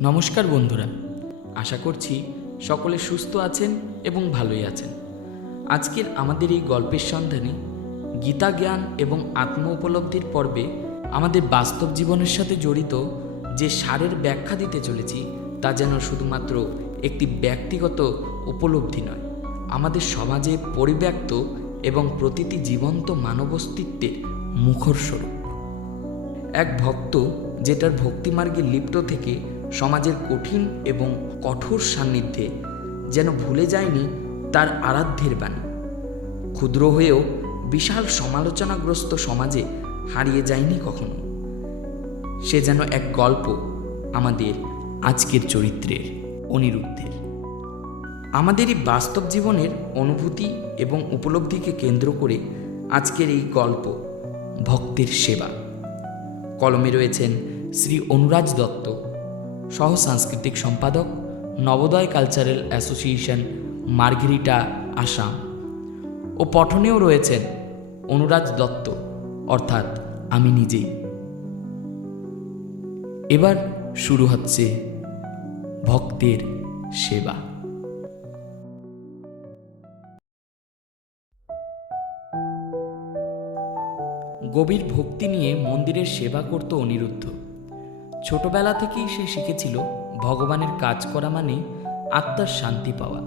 নমস্কার বন্ধুরা, আশা করছি সকলে সুস্থ আছেন এবং ভালোই আছেন। আজকের আমাদের এই গল্পের সন্ধানে গীতা জ্ঞান এবং আত্ম উপলব্ধির পর্বে আমাদের বাস্তব জীবনের সাথে জড়িত যে সারের ব্যাখ্যা দিতে চলেছি, তা যেন শুধুমাত্র একটি ব্যক্তিগত উপলব্ধি নয়, আমাদের সমাজে পরিব্যক্ত এবং প্রতিটি জীবন্ত মানবস্তিত্বের মুখর স্বরূপ। এক ভক্ত যেটার ভক্তিমার্গে লিপ্ত থেকে সমাজের কঠিন এবং কঠোর সান্নিধ্যে যেন ভুলে যায়নি তার আরাধ্যের বাণী। ক্ষুদ্র হয়েও বিশাল সমালোচনাগ্রস্ত সমাজে হারিয়ে যায়নি কখনো। সে যেন এক গল্প আমাদের আজকের চরিত্রের অনিরুদ্ধের। আমাদের এই বাস্তব জীবনের অনুভূতি এবং উপলব্ধিকে কেন্দ্র করে আজকের এই গল্প ভক্তের সেবা। কলমে রয়েছেন শ্রী অনুরাজ দত্ত। সহ সাংস্কৃতিক সম্পাদক, নবোদয় কালচারাল অ্যাসোসিয়েশন মার্গেরিটা আসাম। ও পঠনেও রয়েছেন অনুরাজ দত্ত, অর্থাৎ আমি নিজেই। এবার শুরু হচ্ছে ভক্তের সেবা। গভীর ভক্তি নিয়ে মন্দিরের সেবা করত অনিরুদ্ধ। ছোটবেলা থেকেই সে শিখেছিল, ভগবানের কাজ করা মানে আত্মার শান্তি পাওয়া।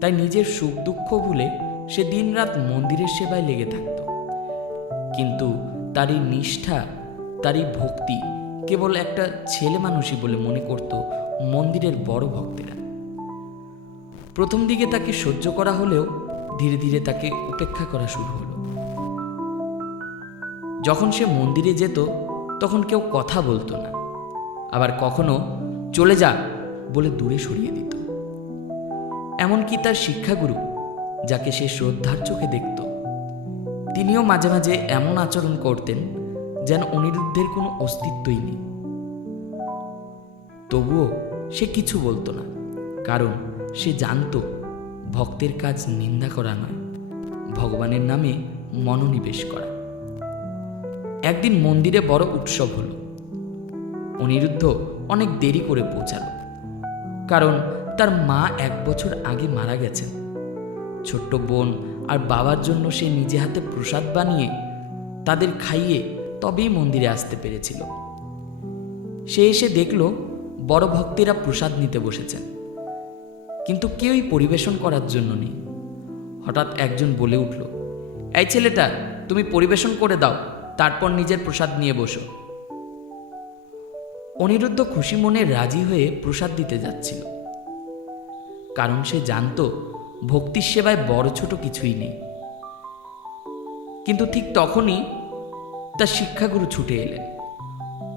তাই নিজের সুখ দুঃখ ভুলে সে দিনরাত মন্দিরের সেবায় লেগে থাকত। কিন্তু তার এই নিষ্ঠা, তার এই ভক্তি কেবল একটা ছেলে মানুষই বলে মনে করত মন্দিরের বড় ভক্তেরা। প্রথম দিকে তাকে সহ্য করা হলেও ধীরে ধীরে তাকে উপেক্ষা করা শুরু হলো। যখন সে মন্দিরে যেত, তখন কেউ কথা বলতো না। আবার কখনো চলে যা বলে দূরে সরিয়ে দিত। এমনকি তার শিক্ষাগুরু, যাকে সে শ্রদ্ধার চোখে দেখত, তিনিও মাঝে মাঝে এমন আচরণ করতেন যেন অনিরুদ্ধের কোনো অস্তিত্বই নেই। তবুও সে কিছু বলতো না, কারণ সে জানত ভক্তের কাজ নিন্দা করা নয়, ভগবানের নামে মনোনিবেশ করা। একদিন মন্দিরে বড় উৎসব হলো। অনিরুদ্ধ অনেক দেরি করে পৌঁছালো। কারণ তার মা এক বছর আগে মারা গেছেন। ছোট্ট বোন আর বাবার জন্য সে নিজে হাতে প্রসাদ বানিয়ে তাদের খাইয়ে তবেই মন্দিরে আসতে পেরেছিল। সে এসে দেখল বড় ভক্তেরা প্রসাদ নিতে বসেছেন। কিন্তু কেউই পরিবেশন করার জন্য নেই। হঠাৎ একজন বলে উঠল, এই ছেলেটা, তুমি পরিবেশন করে দাও, তারপর নিজের প্রসাদ নিয়ে বসো। অনিরুদ্ধ খুশি মনে রাজি হয়ে প্রসাদ দিতে যাচ্ছিল। কারণ সে জানত ভক্তির সেবায় বড় ছোট কিছুই নেই। কিন্তু ঠিক তখনই তার শিক্ষাগুরু ছুটে এলেন।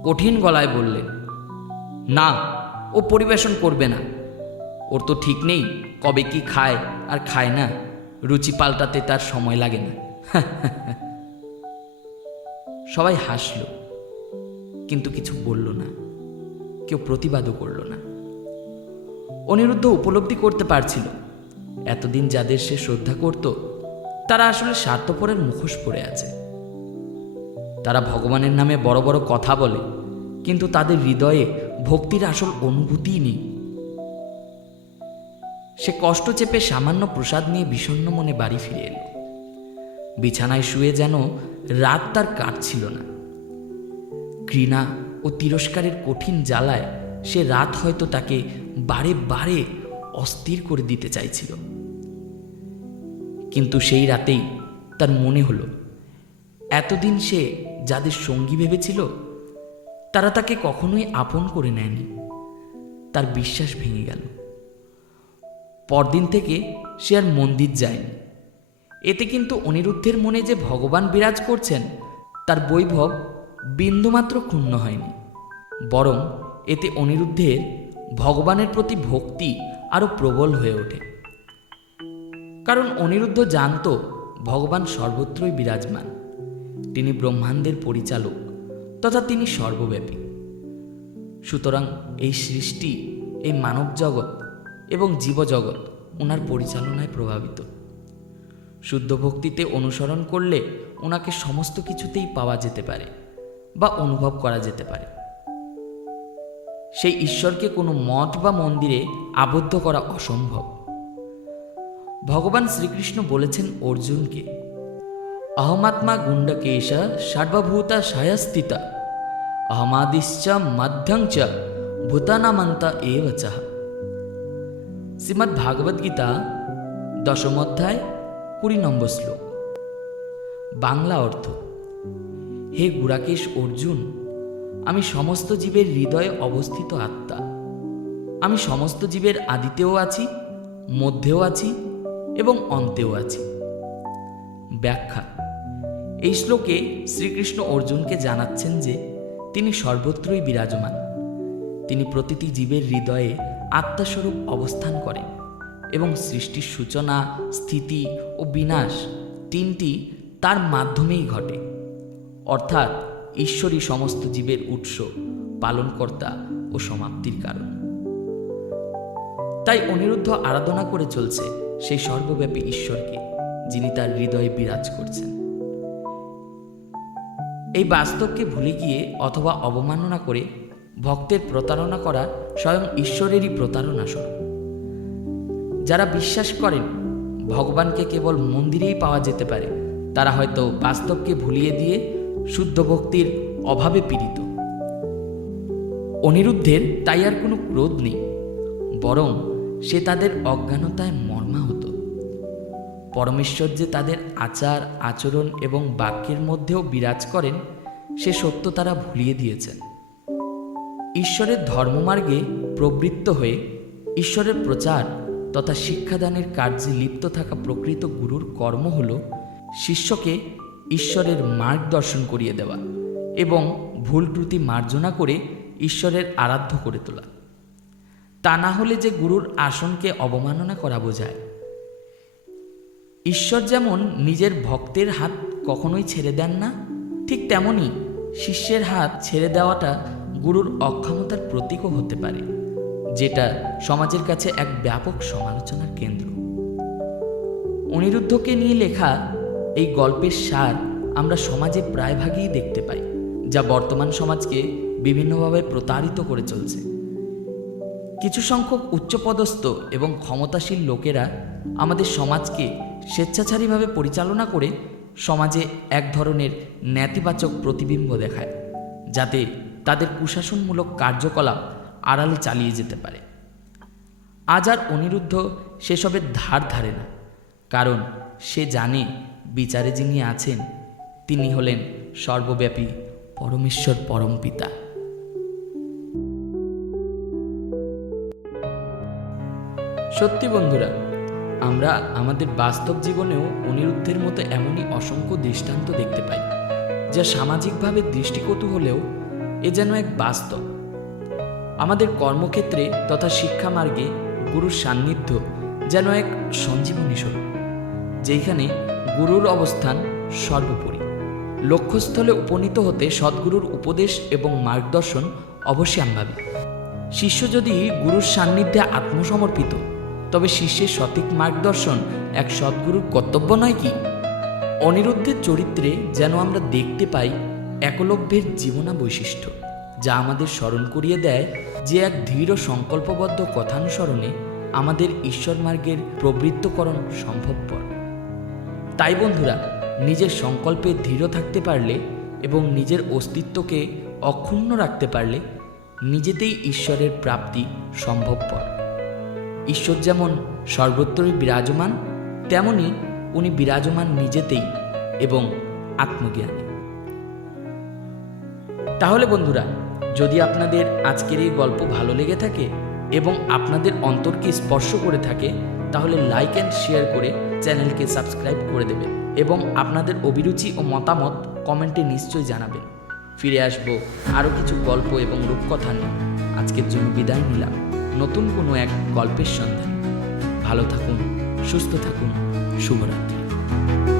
কঠিন গলায় বললেন, না, ও পরিবেশন করবে না। ওর তো ঠিক নেই কবে কি খায় আর খায় না। রুচি পাল্টাতে তার সময় লাগে না। সবাই হাসল, কিন্তু কিছু বলল না। কেউ প্রতিবাদও করল না। অনিরুদ্ধ উপলব্ধি করতে পারছিল। এতদিন যাদের সে শ্রদ্ধা করত, তারা আসলে স্বার্থপরের মুখোশ পড়ে আছে। তারা ভগবানের নামে বড় বড় কথা বলে, কিন্তু তাদের হৃদয়ে ভক্তির আসল অনুভূতিই নেই। সে কষ্ট চেপে সামান্য প্রসাদ নিয়ে বিষণ্ণ মনে বাড়ি ফিরে এলো। বিছানায় শুয়ে যেন রাত তার কাটছিল না। ঘৃণা ও তিরস্কারের কঠিন জ্বালায় সে রাত হয়তো তাকে বারে বারে অস্থির করে দিতে চাইছিল। কিন্তু সেই রাতেই তার মনে হলো, এতদিন সে যাদের সঙ্গী ভেবেছিল, তারা তাকে কখনোই আপন করে নেয়নি। তার বিশ্বাস ভেঙে গেল। পরদিন থেকে সে আর মন্দির যায়নি। এতে কিন্তু অনিরুদ্ধের মনে যে ভগবান বিরাজ করছেন, তার বৈভব বিন্দুমাত্র ক্ষুণ্ণ হয়নি, বরং এতে অনিরুদ্ধের ভগবানের প্রতি ভক্তি আরও প্রবল হয়ে ওঠে। কারণ অনিরুদ্ধ জানত ভগবান সর্বত্রই বিরাজমান, তিনি ব্রহ্মাণ্ডের পরিচালক তথা তিনি সর্বব্যাপী। সুতরাং এই সৃষ্টি, এই মানব জগৎ এবং জীবজগৎ ওনার পরিচালনায় প্রভাবিত। শুদ্ধ ভক্তিতে অনুসরণ করলে ওনাকে সমস্ত কিছুতেই পাওয়া যেতে পারে। বা অনুভব করা যেতে পারে। সেই ঈশ্বরকে কোনো মঠ বা মন্দিরে আবদ্ধ করা অসম্ভব। ভগবান শ্রীকৃষ্ণ বলেছেন অর্জুনকে, অহমাত্মা গুণ্ডকেশা সর্বভূতা সায়স্থিতা, অহমাদিশ্চ মধ্যং ভূতানামন্ত এব চ। শ্রীমদ্ ভাগবত গীতা দশম অধ্যায়, কুড়ি নম্বর শ্লোক। বাংলা অর্থ হে গুড়াকেশ অর্জুন, আমি সমস্ত জীবের হৃদয়ে অবস্থিত আত্মা। আমি সমস্ত জীবের আদিতেও আছি, মধ্যেও আছি এবং অন্তেও আছি। ব্যাখ্যা, এই শ্লোকে শ্রীকৃষ্ণ অর্জুনকে জানাচ্ছেন যে, তিনি সর্বত্রই বিরাজমান। তিনি প্রতিটি জীবের হৃদয়ে আত্মাস্বরূপ অবস্থান করেন এবং সৃষ্টির সূচনা, স্থিতি ও বিনাশ তিনটি তার মাধ্যমেই ঘটে। অর্থাৎ ঈশ্বরই সমস্ত জীবের উৎস, পালনকর্তা ও সমাপ্তির কারণ। তাই অনিরুদ্ধ আরাধনা করে চলছে সেই সর্বব্যাপী ঈশ্বরকে, যিনি তার হৃদয়ে বিরাজ করছেন। এই বাস্তবকে ভুলে গিয়ে অথবা অবমাননা করে ভক্তের প্রতারণা করা স্বয়ং ঈশ্বরেরই প্রতারণা স্বরূপ। যারা বিশ্বাস করেন, ভগবানকে কেবল মন্দিরেই পাওয়া যেতে পারে, তারা হয়তো বাস্তবকে ভুলিয়ে দিয়ে শুদ্ধ ভক্তির অভাবে পীড়িত। অনিরুদ্ধের তাই আর কোনো ক্রোধ নেই, বরং সে তাদের অজ্ঞানতায় মর্মাহত। পরমেশ্বর যে তাদের আচার, আচরণ এবং বাক্যের মধ্যেও বিরাজ করেন, সে সত্য তারা ভুলিয়ে দিয়েছেন। ঈশ্বরের ধর্মমার্গে প্রবৃত্ত হয়ে ঈশ্বরের প্রচার তথা শিক্ষাদানের কার্যে লিপ্ত থাকা প্রকৃত গুরুর কর্ম হল শিষ্যকে ঈশ্বরের মার্গদর্শন করিয়ে দেওয়া এবং ভুল ত্রুটি মার্জনা করে ঈশ্বরের আরাধ্য করে তোলা। তা না হলে যে গুরুর আসনকে অবমাননা করা বোঝায়। ঈশ্বর যেমন নিজের ভক্তের হাত কখনোই ছেড়ে দেন না, ঠিক তেমনি শিষ্যের হাত ছেড়ে দেওয়াটা গুরুর অক্ষমতার প্রতীকও হতে পারে, যেটা সমাজের কাছে এক ব্যাপক সমালোচনার কেন্দ্র। অনিরুদ্ধকে নিয়ে লেখা এই গল্পের সার আমরা সমাজে প্রায়ভাগই দেখতে পাই, যা বর্তমান সমাজকে বিভিন্নভাবে প্রতারিত করে চলছে। কিছু সংখ্যক উচ্চপদস্থ এবং ক্ষমতাশীল লোকেরা আমাদের সমাজকে স্বেচ্ছাচারীভাবে পরিচালনা করে সমাজে এক ধরনের নেতিবাচক প্রতিবিম্ব দেখায়, যাতে তাদের কুশাসনমূলক কার্যকলাপ আড়ালে চালিয়ে যেতে পারে। আজ আর অনিরুদ্ধ সেসবের ধার ধারে না। কারণ সে জানে বিচারে যিনি আছেন, তিনি হলেন সর্বব্যাপী পরমেশ্বর পরমপিতা সত্যি বন্ধুরা, আমরা আমাদের বাস্তব জীবনেও অনিরুদ্ধের মতো এমনই অসংখ্য দৃষ্টান্ত দেখতে পাই, যা সামাজিকভাবে দৃষ্টিকটু হলেও এ যেন এক বাস্তব। আমাদের কর্মক্ষেত্রে তথা শিক্ষা মার্গে গুরুর সান্নিধ্য যেন এক সঞ্জীবনী স্বরূপ। যেখানে গুরুর অবস্থান সর্বোপরি। লক্ষ্যস্থলে উপনীত হতে সদ্গুরুর উপদেশ এবং মার্গদর্শন অবশ্যম্ভাবী। শিষ্য যদি গুরুর সান্নিধ্যে আত্মসমর্পিত, তবে শিষ্যের সঠিক মার্গদর্শন এক সদ্গুরুর কর্তব্য নয় কি? অনিরুদ্ধের চরিত্রে যেন আমরা দেখতে পাই একলব্যের জীবনা বৈশিষ্ট্য যা আমাদের স্মরণ করিয়ে দেয় যে এক দৃঢ় সংকল্পবদ্ধ কথানুসরণে আমাদের ঈশ্বর মার্গের প্রবৃত্তকরণ সম্ভবপর। তাই বন্ধুরা, নিজের সংকল্পে দৃঢ় থাকতে পারলে এবং নিজের অস্তিত্বকে অক্ষুণ্ণ রাখতে পারলে নিজেতেই ঈশ্বরের প্রাপ্তি সম্ভবপর। ঈশ্বর যেমন সর্বত্রই বিরাজমান, তেমনি উনি বিরাজমান নিজেতেই এবং আত্মজ্ঞানে। তাহলে বন্ধুরা, যদি আপনাদের আজকের এই গল্প ভালো লেগে থাকে এবং আপনাদের অন্তরকে স্পর্শ করে থাকে, তাহলে লাইক অ্যান্ড শেয়ার করে চ্যানেলকে সাবস্ক্রাইব করে দেবেন এবং আপনাদের অভিরুচি ও মতামত কমেন্টে নিশ্চয়ই জানাবেন। ফিরে আসব আরও কিছু গল্প এবং রূপকথা নিয়ে। আজকের জন্য বিদায় নিলাম। নতুন কোনো এক গল্পের সন্ধান। ভালো থাকুন, সুস্থ থাকুন, শুভরাত্রি।